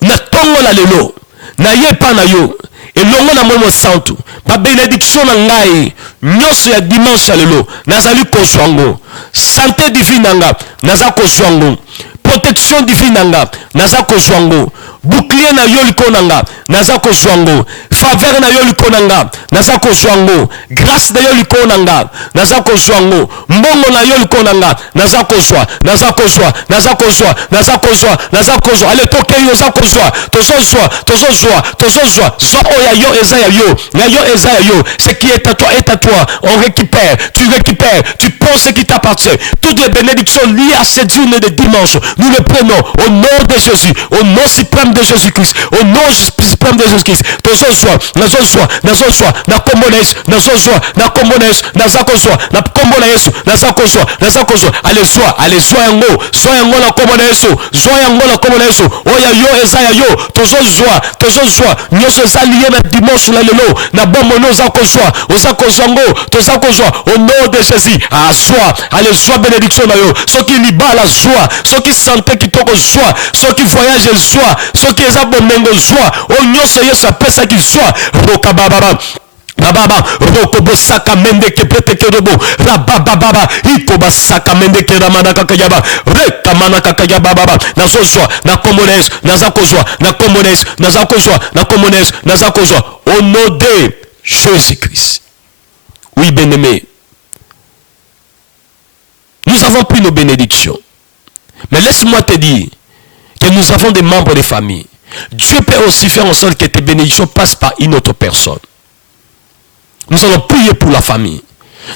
Na tongo la lelo. Na ye pa na yo. Et longo na momo santu. Ma bénédiction na ngai. Nyoso ya dimanche ya lelo. Nazali kozwango. Santé divine nanga. Naza kozwango. Protection divine nanga. Naza kozwango. Bouclier na yo likonanga. Naza kozwango. Faveur na yo likonanga. Naza kozwango. Grâce na yo likonanga. Naza kozwango. Mbongo na yo likonanga. Naza kozwa. Naza kozwa. Naza kozwa. Naza kozwa. Naza kozwa. Allez toke yo za kozwa. Tozozwa. Tozozwa. Tozozwa. Zo oya yo eza ya yo. Na yo eza ya yo. Ce qui est à toi est à toi. On récupère. Tu récupères. Tu prends ce qui t'appartient. Toutes les bénédictions liées à cette journée de dimanche. Nous le prenons au nom de Jésus. Au nom suprême de Jésus-Christ. Au nom suprême de Jésus-Christ. Tozozwa. Nazozwa. Nazozwa. Na kombo na Yesu. Nazozwa. Na kombo na Yesu. Nazakozwa. Na kombo na Yesu. Nazakozwa. Nazakozwa. Allez zwa. Allez zwa yango. Zwa yango na kombo na Yesu. Zwa yango na kombo na Yesu. Oya yo eza ya yo. Tozozwa. Tozozwa. Nyoso eza lié na dimanche la lelo. Na bombo no zakozwa. Ozakozwa ngo. Tozakozwa. Au nom de Jésus. Ah zwa. Allez zwa bénédiction na yo. Soki libala zwa. Soki santé kitoko zwa. Soki voyage zwa. Soki eza bomengo zwa. O nyoso Yesu apesa ki zwa. Roka bababa. Bababa, rokobo saka mende kepete kerobo, rabababa, ikoba saka mende keramana kakayaba, rekamana kakayaba baba, nazozwa, na komones, nazakozwa, na komones, nazakozwa, na komones, nazakozwa, au nom de Jésus-Christ. Oui, bien-aimé, nous avons pris nos bénédictions. Mais laisse-moi te dire que nous avons des membres de famille. Dieu peut aussi faire en sorte que tes bénédictions passent par une autre personne. Nous allons prier pour la famille.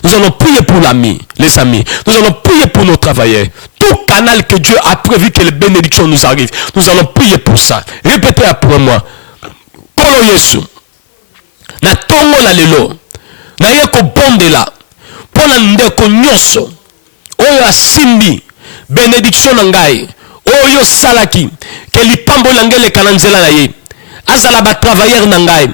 Nous allons prier pour l'ami, les amis. Nous allons prier pour nos travailleurs. Tout canal que Dieu a prévu que les bénédictions nous arrivent. Nous allons prier pour ça. Répétez après moi. Kolo Yesu. Na tongo la lelo. Na yeko bonde la. Pona ndeko nyoso. Oyo asimbi. Bénédiction nangai. Oyo salaki. Ke lipambo langele kananzela na ye. Azala ba travailleur nangai.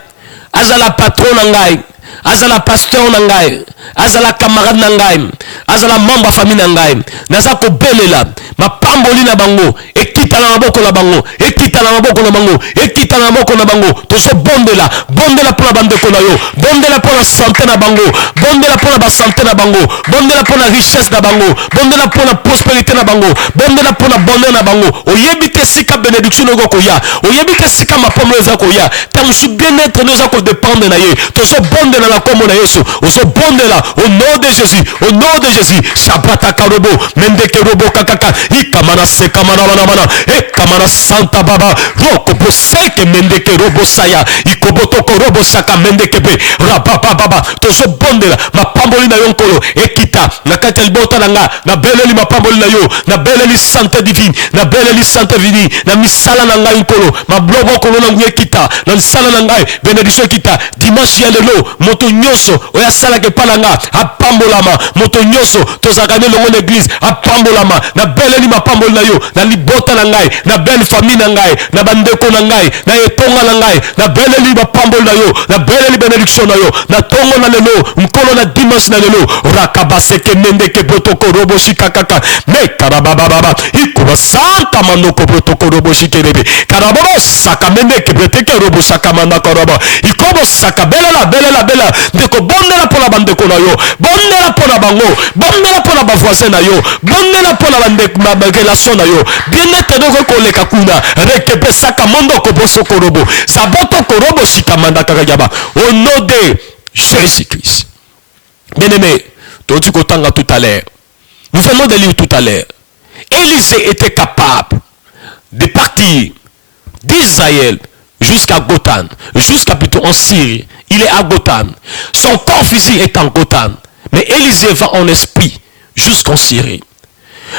Azala patron nangai. Azala pasteur nangai, azala camarade nangai, azala membre famille nangai, nazako belela, ma pamboli na bango, ekita na maboko na bango, ekita na maboko na bango, ekita na maboko na bango, tozo bondela, bondela pour la bande na yo, bondela pour la santé na bango, bondela pour la santé na bango, bondela pour la richesse na bango, bondela pour la prospérité na bango, bondela pour la bonheur na bango, oyebite sika bénédiction no koya, oyebite sika ma pomme za koya, tant su bien-être nous a ko dépendre na ye, tozo bondela na comme on a Yesu, au nom de Jésus, au nom de Jésus, Shabata Karobo, Mendeke Robo Kakaka, Ikamana Sekamana Mana, Ekamana Santa Baba, Rokobo Seke Mendeke Robo Saya, Ikoboto Robo Saka Mendekebe, Rababa Baba, Tozo Bondela, ma Pambolina Yonkolo, Ekita, Nakatel Botananga, na Beleli ma Pambolina Yo, na Beleli Santé Divine, na Beleli Santé Divine, na Misala Nanga Yonkolo, ma Blobo Kolona Ekita, na Misala Nanga, Benediction Kita, Dimanche Yalelo, Moto Nyoso, oya sala ke palanga, apambolama, Moto Nyoso, tozakane longo l'église, apambolama, na beleli ma pambol na yo, na libota na ngai, na belle famille na ngai, na bandeko na ngai, na etonga na ngai, na beleli ma pambol na yo, na beleli bénédiction na yo, na tongo na lelo, mkolo na dimanche na lelo, rakabase ke mende ke botoko robo shikakaka, me karabababa, ikuba santa manoko botoko robo shikerebe, karababa saka mende ke breteke robo shakamanda koraba, ikobo saka belela, ndeko bondela pour la bandeko na yo, bondela pour la bango, bondela pour la voisin na yo, bondela pour la bandeko relation na yo, bien-être de koleka kuna, rekepe saka mondo koboso korobo, saboto korobo shikamanda kakayaba, au nom de Jésus-Christ. Bien-aimé, tu kotanga tout à l'heure. Nous venons de lire tout à l'heure. Élisée était capable de partir d'Israël jusqu'à Gotan, jusqu'à plutôt en Syrie. Il est à Gotan. Son corps physique est en Gotan. Mais Élisée va en esprit jusqu'en Syrie.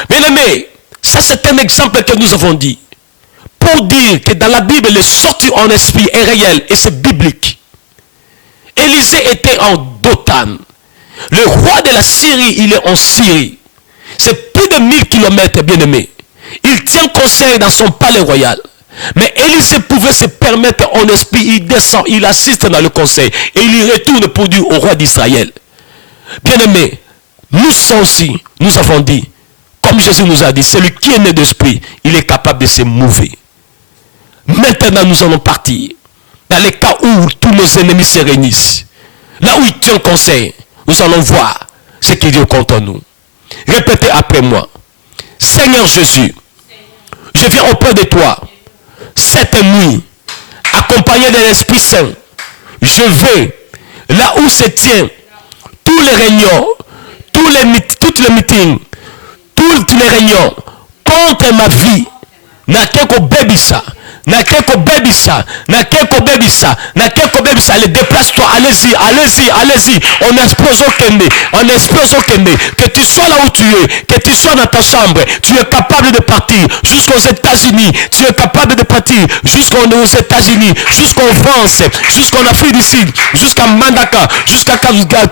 Bien aimé, ça c'est un exemple que nous avons dit. Pour dire que dans la Bible, le sortir en esprit est réel et c'est biblique. Élisée était en Gotan. Le roi de la Syrie, il est en Syrie. C'est plus de 1000 kilomètres, bien aimé. Il tient conseil dans son palais royal. Mais Élisée pouvait se permettre en esprit, il descend, il assiste dans le conseil et il y retourne pour dire au roi d'Israël. Bien-aimé, nous sommes aussi, nous avons dit, comme Jésus nous a dit, celui qui est né d'esprit, il est capable de se mouver. Maintenant, nous allons partir. Dans les cas où tous nos ennemis se réunissent, là où il tient conseil, nous allons voir ce qu'il dit contre nous. Répétez après moi. Seigneur Jésus, je viens auprès de toi cette nuit, accompagné de l'Esprit Saint. Je veux, là où se tient tous les réunions, toutes les meetings, toutes les réunions contre ma vie, nakeko bebisa, nakeko bebisa, nakeko bebisa, nakeko bebisa, allez, déplace-toi, allez-y, allez-y, allez-y, on explose au Kende, on explose au Kende, que tu sois là où tu es, que tu sois dans ta chambre, tu es capable de partir jusqu'aux États-Unis, tu es capable de partir jusqu'aux États-Unis, jusqu'en France, jusqu'en Afrique du Sud, jusqu'à Mandaka, jusqu'à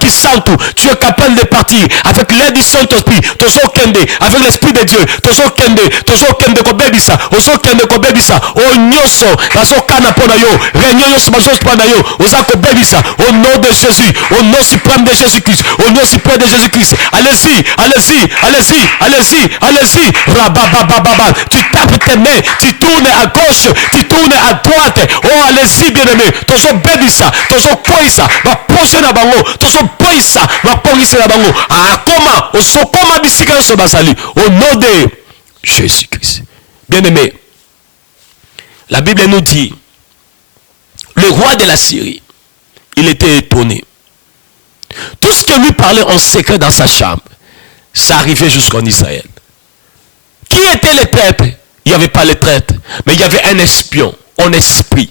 Kisantu, tu es capable de partir avec l'aide du Saint-Esprit, tozo Kende, avec l'Esprit de Dieu, tozo Kende ko bebisa, ozo Kende ko bebisa, nyonso bazokana pona yo réunion nyonso bazokana yo ozako bebisa au nom de Jésus, au nom suprême de Jésus-Christ, au nom suprême de Jésus-Christ. Allez-y, allez-y, allez-y, allez-y, allez-y. Rababababa, tu tapes tes mains, tu tournes à gauche, tu tournes à droite. Oh, allez-y, bien-aimé. Tozo bebisa, tozo koisa, va poser na bango, tozo poisa, va poser na bango. Ah, comment osokoma bisika so basali au nom de Jésus-Christ. Bien-aimé, la Bible nous dit, le roi de la Syrie, il était étonné. Tout ce que lui parlait en secret dans sa chambre, ça arrivait jusqu'en Israël. Qui étaient les traîtres? Il n'y avait pas les traîtres, mais il y avait un espion, en esprit.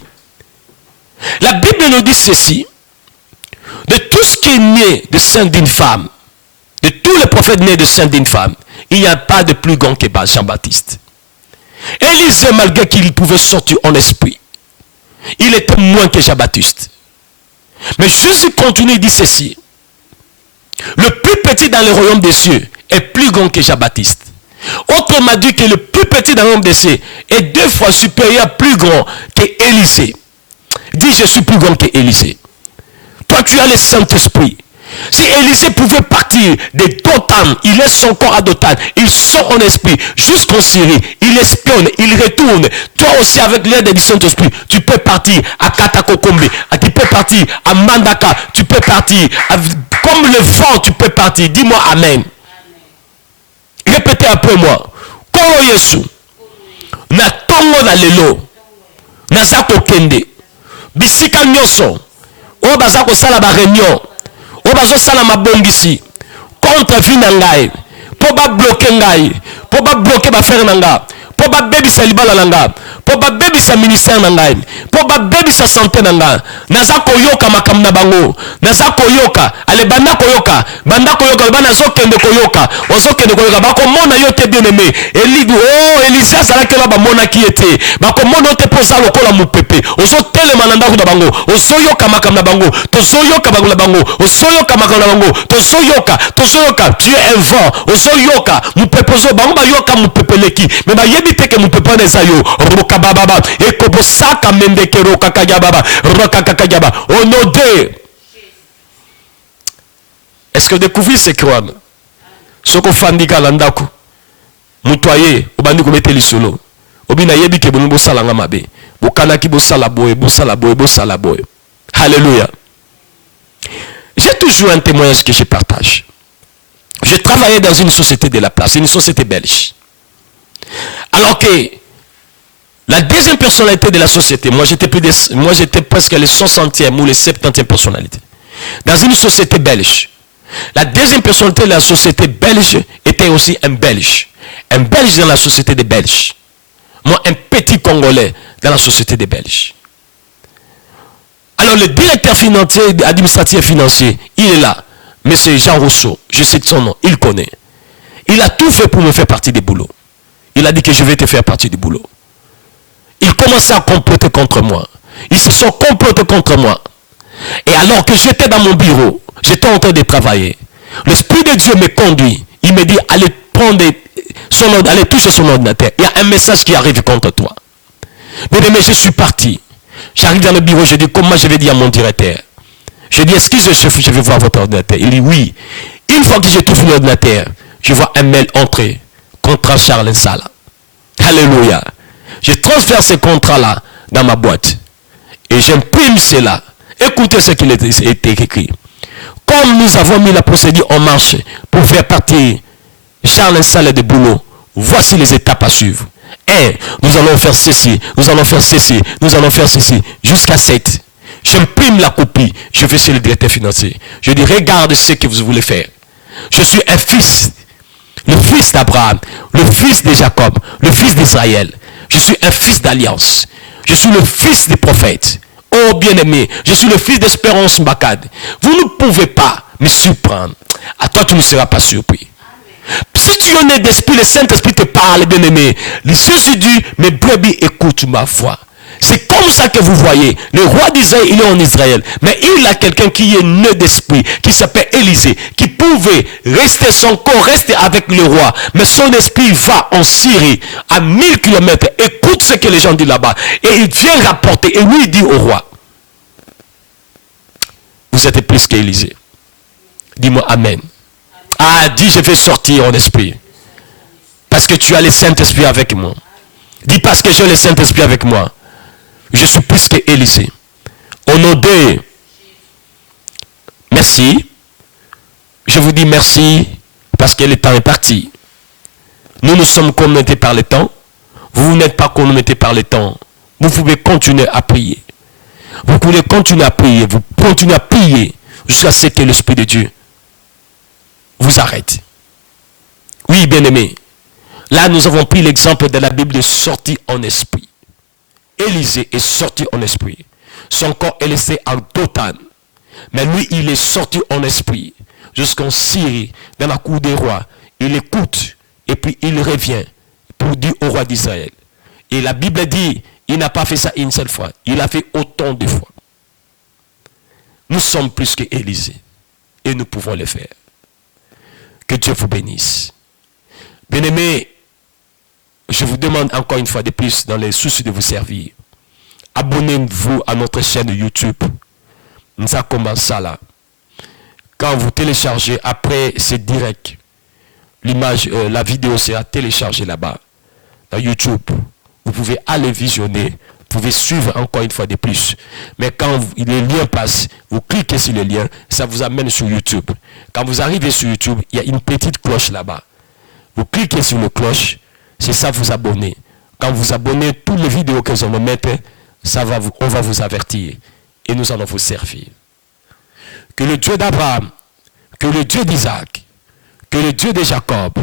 La Bible nous dit ceci, de tout ce qui est né de sein d'une femme, de tous les prophètes nés de sein d'une femme, il n'y a pas de plus grand que Jean-Baptiste. Élisée, malgré qu'il pouvait sortir en esprit, il était moins que Jean-Baptiste. Mais Jésus continue et dit ceci. Le plus petit dans le royaume des cieux est plus grand que Jean-Baptiste. Autrement dit que le plus petit dans le royaume des cieux est 2 fois supérieur, plus grand que Élisée. Dis, je suis plus grand que Élisée. Toi, tu as le Saint-Esprit. Si Élisée pouvait partir de Dothan, il laisse son corps à Dothan, il sort en esprit jusqu'en Syrie, il espionne, il retourne. Toi aussi, avec l'aide du Saint-Esprit, tu peux partir à Katakokombe, tu peux partir à Mandaka, tu peux partir comme le vent, tu peux partir. Dis-moi Amen. Répétez après moi. Kolo Yesu, na tongo na lelo, na zako kende, bisika nyoso, o bazako sala ba réunion. Obazo sala mabongisi contre vie na ngai po ba bloquer ngai po ba bloquer ba faire na ngai po ba bebisa libala na ngai po ba bebisa ministère na ngai po ba bebisa santé na ngai naza koyoka makambo na bango naza koyoka ale banda koyoka bana zokende koyoka ozokende koyoka bakomona yo te bien aimé Élisée azalaki na bamona ki ete bakomona te poza lokola mupepe ozotelema na ndako na bango ozoyoka makambo na bango tozoyoka bango na bango ozoyoka makambo na bango tozoyoka tu es un vent ozoyoka mupepe ozo bango bayoka mupepe leki mais bayebi te ke mupepe na eza yo rokababa ekobosaka mendekero kakayababa rokakakayaba au nom de. Est-ce que découvrir ces croix ce qu'on fait ndika landako mutoye obandi ko meteli solo obina yebi ke bono bosala nga mabe bokana ki bosala boye. Alléluia. J'ai toujours un témoignage que je partage. Je travaillais dans une société de la place, une société belge. Alors que la deuxième personnalité de la société, moi j'étais presque les 60e ou les 70e personnalités. Dans une société belge. La deuxième personnalité de la société belge était aussi un Belge. Un Belge dans la société des Belges. Moi, un petit Congolais dans la société des Belges. Alors, le directeur financier, administratif et financier, il est là. Monsieur Jean Rousseau, je cite son nom, il connaît. Il a tout fait pour me faire partie du boulot. Il a dit que je vais te faire partie du boulot. Il commençait à comploter contre moi. Ils se sont complotés contre moi. Et alors que j'étais dans mon bureau, j'étais en train de travailler. L'Esprit de Dieu me conduit. Il me dit, allez toucher son ordinateur. Il y a un message qui arrive contre toi. Bien-aimé, je suis parti. J'arrive dans le bureau, je dis, comment je vais dire à mon directeur? Je dis, excusez chef, je vais voir votre ordinateur. Il dit, oui. Une fois que j'ai tout fini l'ordinateur, je vois un mail entrer. Contrat Charles Nsala. Alléluia. Je transfère ce contrat-là dans ma boîte. Et j'imprime cela. Écoutez ce qu'il était écrit. Comme nous avons mis la procédure en marche pour faire partir Charles Nsala de boulot, voici les étapes à suivre. 1. Nous allons faire ceci, nous allons faire ceci, nous allons faire ceci, jusqu'à 7. J'imprime la copie, je vais chez le directeur financier. Je dis, regarde ce que vous voulez faire. Je suis un fils, le fils d'Abraham, le fils de Jacob, le fils d'Israël. Je suis un fils d'alliance. Je suis le fils des prophètes. Oh bien-aimé, je suis le fils d'Espérance Mbakad. Vous ne pouvez pas me surprendre. À toi, tu ne seras pas surpris. Si tu en es d'esprit, le Saint-Esprit te parle, bien-aimé. Jésus dit, mes brebis écoutent ma voix. C'est comme ça que vous voyez. Le roi d'Israël, il est en Israël. Mais il a quelqu'un qui est né d'esprit, qui s'appelle Élisée, qui pouvait rester, son corps rester avec le roi. Mais son esprit va en Syrie, à 1000 km. Écoute ce que les gens disent là-bas. Et il vient rapporter. Et lui, il dit au roi, vous êtes plus qu'Élisée. Dis-moi Amen. Ah, dis, je vais sortir en esprit. Parce que tu as le Saint-Esprit avec moi. Dis, parce que j'ai le Saint-Esprit avec moi. Je suis plus que Élisée. Au nom de... Merci. Je vous dis merci parce que le temps est parti. Nous sommes connectés par le temps. Vous n'êtes pas connectés par le temps. Vous pouvez continuer à prier. Vous pouvez continuer à prier. Vous continuez à prier jusqu'à ce que l'Esprit de Dieu vous arrête. Oui, bien-aimé. Là, nous avons pris l'exemple de la Bible de sortie en esprit. Élisée est sorti en esprit. Son corps est laissé en Dothan. Mais lui, il est sorti en esprit. Jusqu'en Syrie, dans la cour des rois. Il écoute. Et puis il revient pour dire au roi d'Israël. Et la Bible dit, il n'a pas fait ça une seule fois. Il a fait autant de fois. Nous sommes plus que Élisée. Et nous pouvons le faire. Que Dieu vous bénisse. Bien-aimés, je vous demande encore une fois de plus, dans les soucis de vous servir, abonnez-vous à notre chaîne YouTube. Nous avons commencé là. Quand vous téléchargez, après c'est direct. L'image, la vidéo sera téléchargée là-bas, dans YouTube. Vous pouvez aller visionner, vous pouvez suivre encore une fois de plus. Mais quand le lien passe, vous cliquez sur le lien, ça vous amène sur YouTube. Quand vous arrivez sur YouTube, il y a une petite cloche là-bas. Vous cliquez sur la cloche, c'est ça vous abonner. Quand vous abonnez, toutes les vidéos que nous allons mettre, on va vous avertir. Et nous allons vous servir. Que le Dieu d'Abraham, que le Dieu d'Isaac, que le Dieu de Jacob,